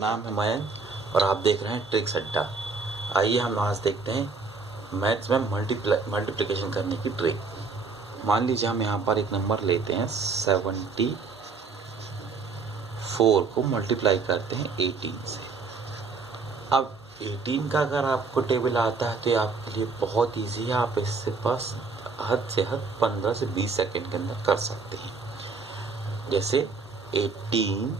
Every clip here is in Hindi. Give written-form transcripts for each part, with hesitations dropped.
नाम है मयंक और आप देख रहे हैं ट्रिक्स अड्डा। आइए हम आज देखते हैं मैथ्स में मल्टीप्लिकेशन करने की ट्रिक। मान लीजिए हम यहाँ पर एक नंबर लेते हैं 74 को मल्टीप्लाई करते हैं 18 से। अब 18 का अगर आपको टेबल आता है तो ये आपके लिए बहुत ईजी है। आप इससे बस हद से हद 15 से 20 सेकेंड के अंदर कर सकते हैं। जैसे 18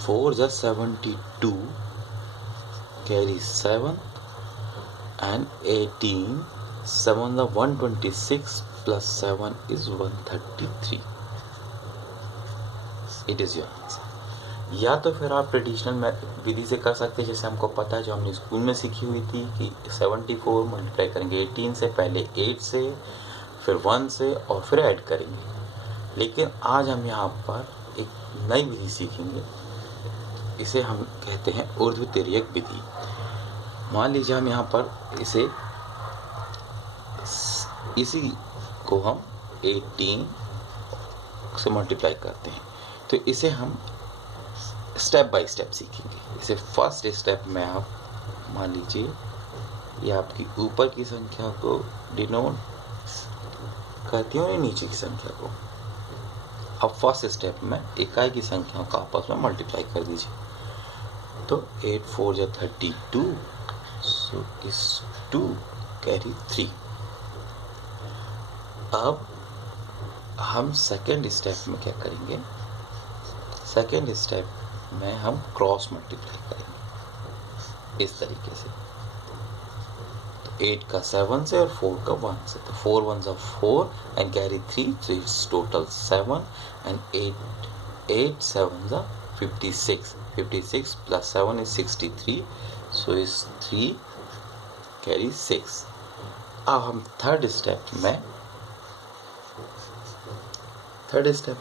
4 जा 72 carry 7 and 18 7 the 126 plus 7 is 133. It is your answer. या तो फिर आप ट्रेडिशनल विधि से कर सकते हैं, जैसे हमको पता है जो हमने स्कूल में सीखी हुई थी कि 74 मल्टीप्लाई करेंगे 18 से, पहले 8 से, फिर 1 से और फिर ऐड करेंगे। लेकिन आज हम यहाँ पर एक नई विधि सीखेंगे, इसे हम कहते हैं ऊर्ध्वतिर्यक विधि। मान लीजिए हम यहाँ पर इसी को हम 18 से मल्टीप्लाई करते हैं, तो इसे हम स्टेप बाय स्टेप सीखेंगे। इसे फर्स्ट स्टेप में आप मान लीजिए ये आपकी ऊपर की संख्या को डिनोट करती हूँ, नीचे की संख्या को। अब फर्स्ट स्टेप में इकाई की संख्याओं का आपस में मल्टीप्लाई कर दीजिए। तो 8 4 जा 32, सो इस 2 कैरी 3। अब हम सेकेंड स्टेप में क्या करेंगे, सेकेंड स्टेप में हम क्रॉस मल्टीप्लाई करेंगे इस तरीके से। तो 8 का 7 से और 4 का 1 से, तो 4 1s are 4 and carry 3, so it's total 7 and 8 7s are 56. 56 plus 7 is 63, so is 3 carry 6. अब हम थर्ड स्टेप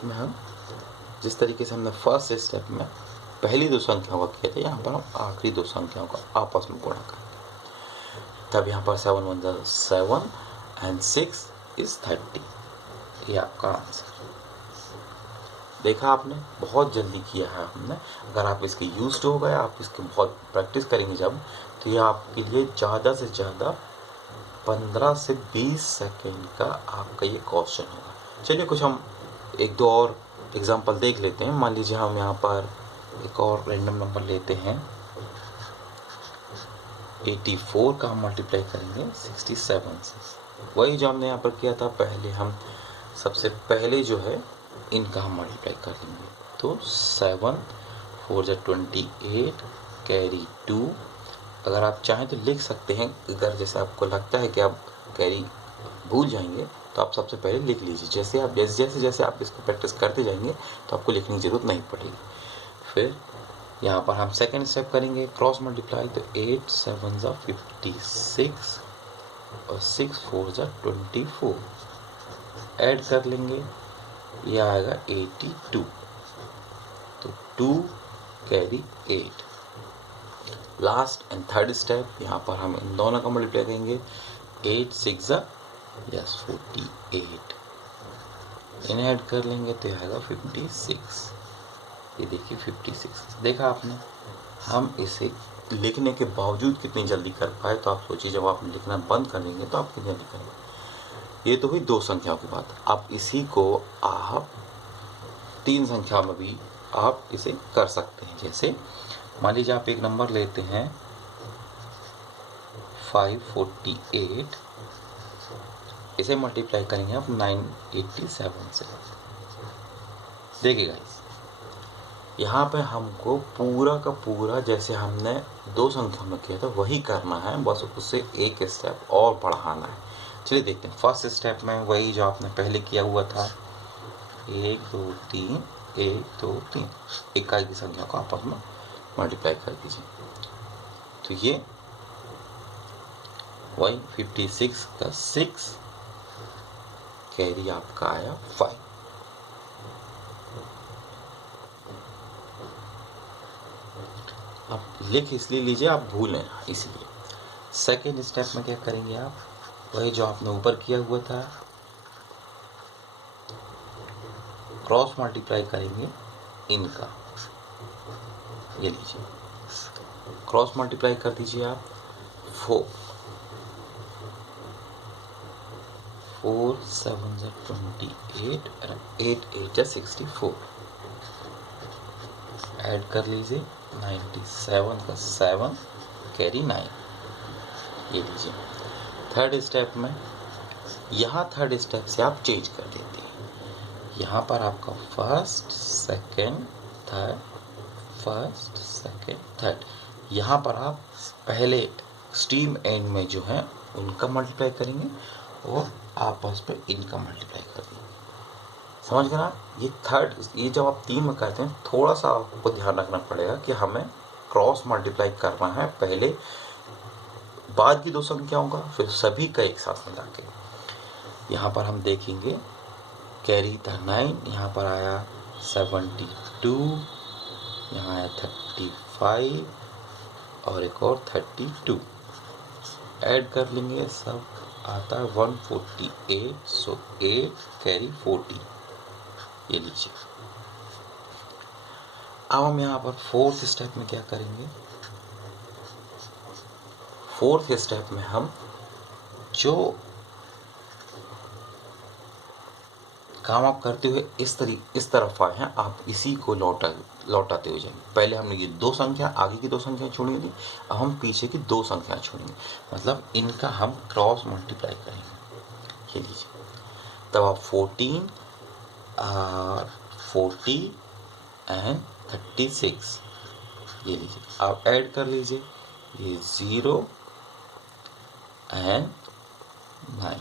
में हम जिस तरीके से हमने फर्स्ट स्टेप में पहली दो संख्याओं का किया था, यहाँ पर हम आखिरी दो संख्याओं का आपस में गुणा करेंगे। तब यहाँ पर 7 1 is 7 and 6 is 30। ये आपका आंसर। देखा आपने, बहुत जल्दी किया है हमने। अगर आप इसके यूज्ड हो गए, आप इसके बहुत प्रैक्टिस करेंगे जब, तो ये आपके लिए ज़्यादा से ज़्यादा 15 से 20 सेकेंड का आपका ये क्वेश्चन होगा। चलिए कुछ हम एक दो और एग्जांपल देख लेते हैं। मान लीजिए हम यहाँ पर एक और रैंडम नंबर लेते हैं 84 का हम मल्टीप्लाई करेंगे 67 से। वही जो हमने यहाँ पर किया था, पहले हम सबसे पहले जो है इनका हम मल्टीप्लाई कर लेंगे। तो 7 4 जा 28 कैरी 2। अगर आप चाहें तो लिख सकते हैं, अगर जैसे आपको लगता है कि आप कैरी भूल जाएंगे तो आप सबसे पहले लिख लीजिए। जैसे आप इसको प्रैक्टिस करते जाएंगे तो आपको लिखने की ज़रूरत नहीं पड़ेगी। फिर यहाँ पर हम सेकेंड स्टेप करेंगे क्रॉस मल्टीप्लाई। तो 8 7 जा 56 और 6 4 जा 24 ऐड कर लेंगे, ये आएगा 82। तो 2 carry 8। Last and third step, यहाँ पर हम इन दोनों का मल्टीप्लाई करेंगे। 8 6 जा 48, इन्हें ऐड कर लेंगे तो आएगा 56। ये देखिए 56। देखा आपने, हम इसे लिखने के बावजूद कितनी जल्दी कर पाए। तो आप सोचिए जब आप लिखना बंद कर देंगे तो आप कितनी जल्दी करेंगे। ये तो हुई दो संख्याओं की बात। अब इसी को आप तीन संख्या में भी आप इसे कर सकते हैं। जैसे मान लीजिए आप एक नंबर लेते हैं 548, इसे मल्टीप्लाई करेंगे आप 987 से। देखिएगा यहाँ पे हमको पूरा का पूरा जैसे हमने दो संख्या में किया था वही करना है, बस उससे एक स्टेप और बढ़ाना है। चलिए देखते हैं। फर्स्ट स्टेप में वही जो आपने पहले किया हुआ था, 1 2 3 1 2 3 इकाई की संख्या को आपस में मल्टीप्लाई कर दीजिए। तो ये वही 56 का 6 कैरी आपका आया 5। अब लिख इसलिए लीजिए आप भूलें इसीलिए। सेकेंड स्टेप में क्या करेंगे आप, वही जो आपने ऊपर किया हुआ था क्रॉस मल्टीप्लाई करेंगे इनका। ये लीजिए, क्रॉस मल्टीप्लाई कर दीजिए आप। 4 7 28 और 8 8 64, ऐड कर लीजिए। 97 का 7 कैरी 9। ये लीजिए थर्ड स्टेप में, यहाँ थर्ड स्टेप से आप चेंज कर देते हैं। यहाँ पर आपका first second third, first second third, यहाँ पर आप पहले एक्सट्रीम एंड में जो है उनका मल्टीप्लाई करेंगे और आपस में इनका मल्टीप्लाई कर देंगे। समझ गए ना? ये थर्ड, ये जब आप 3 में करते हैं थोड़ा सा आपको ध्यान रखना पड़ेगा कि हमें क्रॉस मल्टीप्लाई करना है, पहले बाद की 2 संख्याओं का, फिर सभी का एक साथ मिला के। यहाँ पर हम देखेंगे कैरी था 9, यहाँ पर आया 72, यहाँ आया 35 और एक और 32, ऐड कर लेंगे, सब आता है 148, सो 8 कैरी 40। ये लीजिए। अब हम यहाँ पर फोर्थ स्टेप में क्या करेंगे, फोर्थ स्टेप में हम जो काम आप करते हुए इस तरफ आए हैं, आप इसी को लौटाते हुए जाएंगे। पहले हमने ये 2 संख्या, आगे की 2 संख्याएं छोड़ी थी, अब हम पीछे की 2 संख्याएं छोड़ेंगे, मतलब इनका हम क्रॉस मल्टीप्लाई करेंगे। ये लीजिए, तब आप 14 और 40 एंड 36, ये लीजिए, आप ऐड कर लीजिए, ये 0 एंड 9,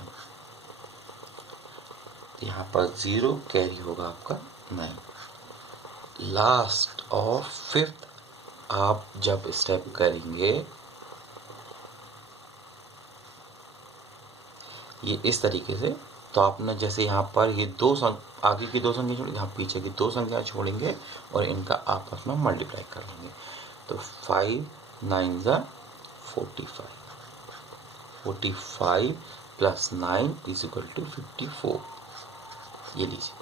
यहाँ पर 0 कैरी होगा आपका 9। लास्ट और फिफ्थ आप जब स्टेप करेंगे, ये इस तरीके से, तो आपने जैसे यहाँ पर ये आगे की 2 संख्या छोड़ी, यहाँ पीछे की 2 संख्या छोड़ेंगे और इनका आपस में मल्टीप्लाई कर लेंगे। तो 5 9 45, 45 प्लस 9 इज इक्वल टू 54। ये लीजिए,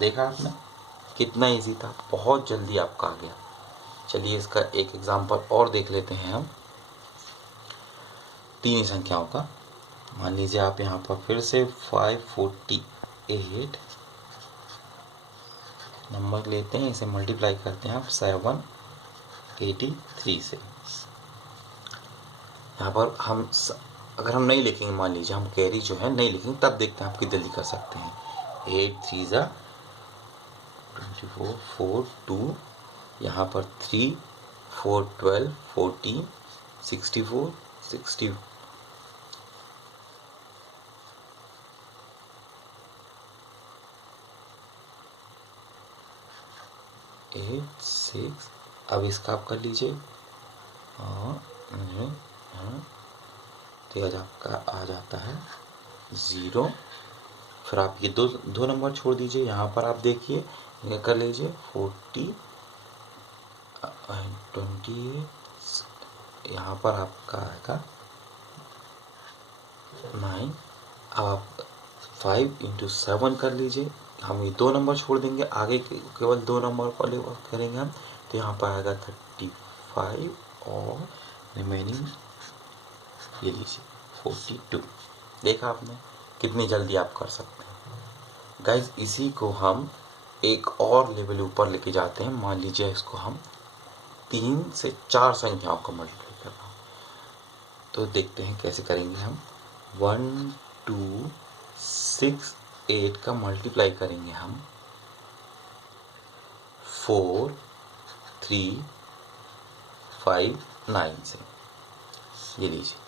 देखा आपने कितना इजी था, बहुत जल्दी आपका आ गया। चलिए इसका एक एग्जांपल और देख लेते हैं हम 3 ही संख्याओं का। मान लीजिए आप यहाँ पर फिर से 548 नंबर लेते हैं, इसे मल्टीप्लाई करते हैं आप 783 से। यहाँ पर हम अगर हम नहीं लिखेंगे, मान लीजिए हम कैरी जो है नहीं लिखेंगे, तब देखते हैं आप कितनी जल्दी कर सकते हैं। 8 3 24 4 2, यहाँ पर 3 4 12 14 64 60 8 6। अब इसका आप कर लीजिए और तो आपका आ जाता है 0। फिर आप ये दो नंबर छोड़ दीजिए, यहाँ पर आप देखिए ये कर लीजिए 40 28, यहाँ पर आपका आएगा 9। अब आप 5 × 7 कर लीजिए, हम ये 2 नंबर छोड़ देंगे, आगे केवल 2 नंबर पर करेंगे हम, तो यहाँ पर आएगा 35 और रिमेनिंग ये लीजिए 42। देखा आपने कितनी जल्दी आप कर सकते हैं गाइज। इसी को हम एक और लेवल ऊपर लेके जाते हैं। मान लीजिए इसको हम 3 से 4 संख्याओं का मल्टीप्लाई करना, तो देखते हैं कैसे करेंगे हम। 1 2 6 8 का मल्टीप्लाई करेंगे हम 4 3 5 9 से। ये लीजिए,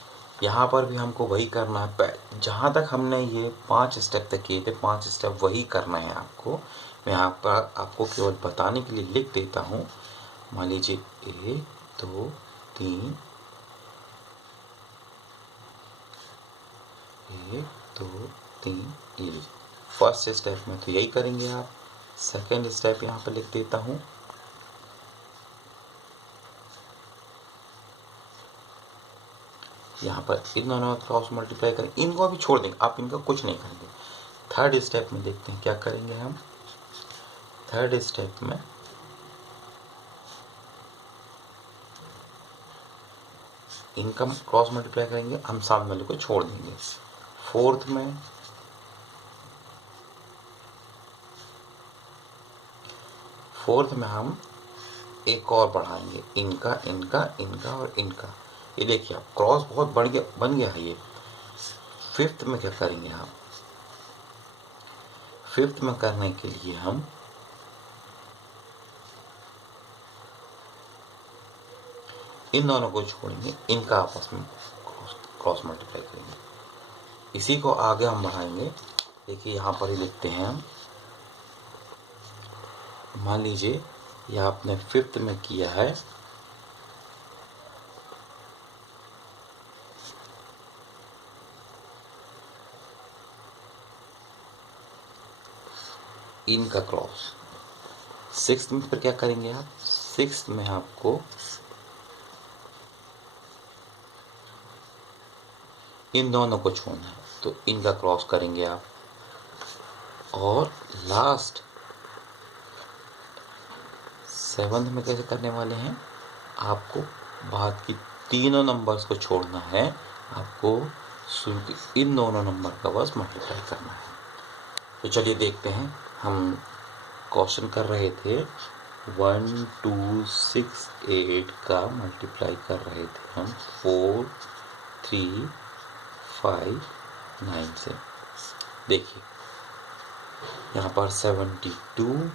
यहाँ पर भी हमको वही करना है। जहाँ तक हमने ये 5 स्टेप तक किए थे, 5 स्टेप वही करना है आपको। मैं यहाँ पर आपको केवल बताने के लिए लिख देता हूँ। मान लीजिए 1 2 3 1 2 3, ये लीजिए। फर्स्ट स्टेप में तो यही करेंगे आप। सेकेंड स्टेप यहाँ पर लिख देता हूँ। यहाँ पर इन दोनों का क्रॉस मल्टीप्लाई करें, इनको अभी छोड़ देंगे, आप इनका कुछ नहीं करेंगे। थर्ड स्टेप में देखते हैं क्या करेंगे हम। थर्ड स्टेप में इनका क्रॉस मल्टीप्लाई करेंगे, हम सामने वाले को छोड़ देंगे। फोर्थ में हम एक और बढ़ाएंगे, इनका इनका इनका और इनका। ये देखिए आप क्रॉस बहुत बन गया है ये। फिफ्थ में क्या करेंगे हम, फिफ्थ में करने के लिए हम इन दोनों को छोड़ेंगे, इनका आपस में क्रॉस मल्टीप्लाई करेंगे। इसी को आगे हम बढ़ाएंगे। देखिए यहाँ पर ही लिखते हैं हम, मान लीजिए ये आपने फिफ्थ में किया है, इनका क्रॉस। सिक्स्थ में फिर क्या करेंगे आप, सिक्स्थ में आपको इन दोनों को छोड़ना है, तो इनका क्रॉस करेंगे आप। और लास्ट सेवंथ में कैसे करने वाले हैं, आपको बाद की तीनों नंबर्स को छोड़ना है, आपको सिर्फ इन दोनों नंबर का बस मल्टीप्लाई करना है। तो चलिए देखते हैं, हम क्वेश्चन कर रहे थे 1 2 6 8 का मल्टीप्लाई कर रहे थे हम 4 3 5 9 से। देखिए यहाँ पर 72,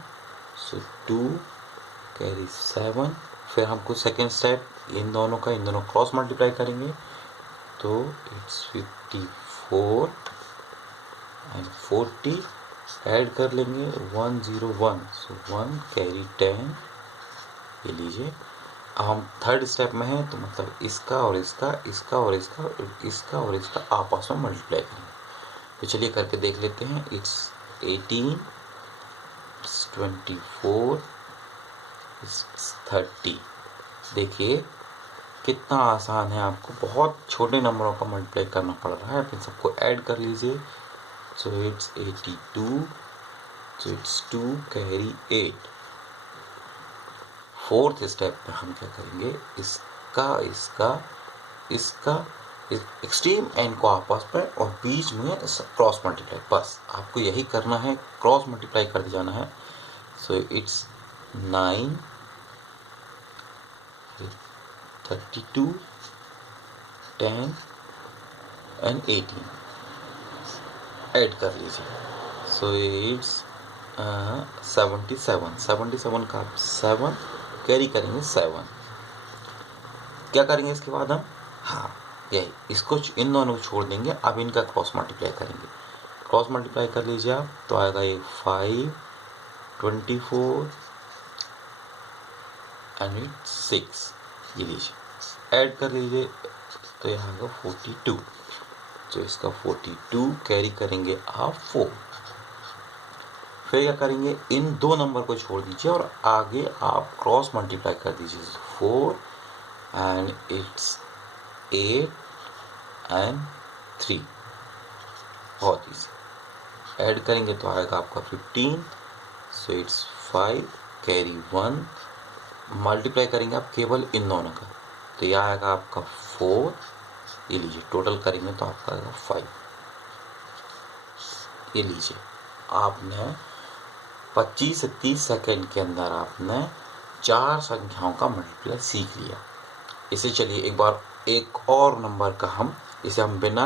सो 2 कैरी 7, फिर हमको सेकेंड स्टेप इन दोनों क्रॉस मल्टीप्लाई करेंगे, तो इट्स 54 एंड 40 ऐड कर लेंगे 101, सो 1 कैरी 10। ये लीजिए, अब हम थर्ड स्टेप में हैं, तो मतलब इसका और इसका, इसका और इसका, इसका और इसका आपस में मल्टीप्लाई करेंगे। तो चलिए करके देख लेते हैं। It's 18, it's 24, it's 30। देखिए कितना आसान है, आपको बहुत छोटे नंबरों का मल्टीप्लाई करना पड़ रहा है, फिर सबको ऐड कर लीजिए। So it's 82, so it's 2 carry 8। Fourth step में हम क्या करेंगे, इसका एक्सट्रीम एंड को आपस में और बीच में क्रॉस मल्टीप्लाई, बस आपको यही करना है, क्रॉस मल्टीप्लाई करते जाना है। सो इट्स 9, 32, 10 एंड 18 ऐड कर लीजिए। सो इट्स 77 का 7 कैरी करेंगे 7। क्या करेंगे इसके बाद हम, हाँ यही, इसको इन दोनों को छोड़ देंगे, अब इनका क्रॉस मल्टीप्लाई करेंगे। क्रॉस मल्टीप्लाई कर लीजिए आप, तो आएगा ये 5 24 एंड 6। ये लीजिए ऐड कर लीजिए, तो यहाँ आएगा 42, तो इसका 42 कैरी करेंगे आप 4। फिर क्या करेंगे, इन दो नंबर को छोड़ दीजिए और आगे आप क्रॉस मल्टीप्लाई कर दीजिए 4 एंड इट्स 8 एंड 3। बहुत ईजी, ऐड करेंगे तो आएगा आपका 15, सो इट्स 5 कैरी 1। मल्टीप्लाई करेंगे आप केवल इन दोनों का, तो यह आएगा आपका 4। ये लीजिए टोटल करेंगे तो आपका आएगा 5। ये लीजिए, आपने 25 से 30 सेकेंड के अंदर आपने 4 संख्याओं का मल्टीप्लाई सीख लिया। इसे चलिए एक बार एक और नंबर का इसे हम बिना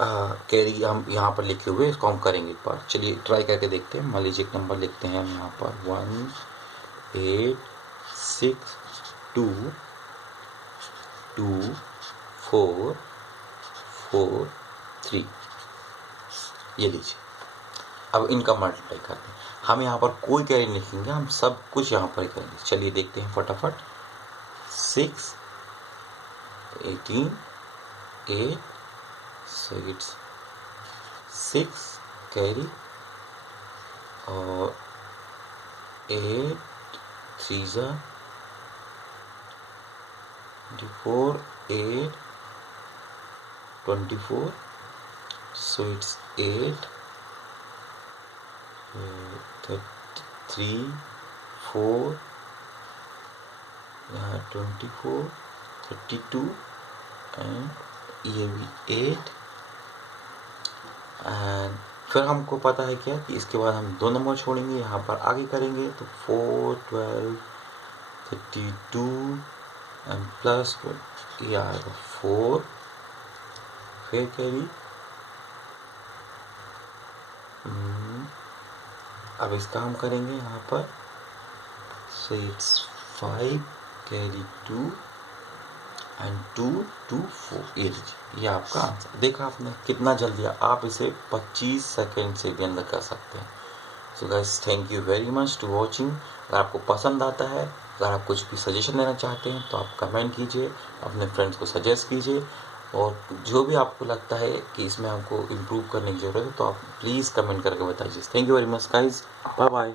कैरी हम यहाँ पर लिखे हुए इसको हम करेंगे एक बार। चलिए ट्राई करके देखते हैं। मान लीजिए एक नंबर लिखते हैं हम यहाँ पर 1 8 6 2 2 4 4 3। ये लीजिए, अब इनका मल्टीप्लाई करते हैं। हम यहाँ पर कोई कैरी नहीं लिखेंगे, हम सब कुछ यहाँ पर ही करेंगे। चलिए देखते हैं फटाफट। 6 18 8, so it's 6 कैरी और 8 3 24 8 24, so it's 8 3 4 24 32 एंड ये भी 8 एंड फिर हमको पता है क्या कि इसके बाद हम 2 नंबर छोड़ेंगे, यहाँ पर आगे करेंगे तो 4 12 32 एंड प्लस ये आएगा 4, फिर कैरी अब इसका हम करेंगे यहाँ पर, सो इट्स 5 कैरी 2 एंड 2 2 4 ये आपका आंसर। देखा आपने कितना जल्दी, आप इसे 25 सेकेंड से भी अंदर कर सकते हैं। So guys thank you very much to watching. अगर आपको पसंद आता है, अगर आप कुछ भी सजेशन देना चाहते हैं तो आप कमेंट कीजिए, अपने फ्रेंड्स को सजेस्ट कीजिए, और जो भी आपको लगता है कि इसमें आपको इम्प्रूव करने की ज़रूरत है तो आप प्लीज़ कमेंट करके बताइए। Thank you very much guys, bye bye.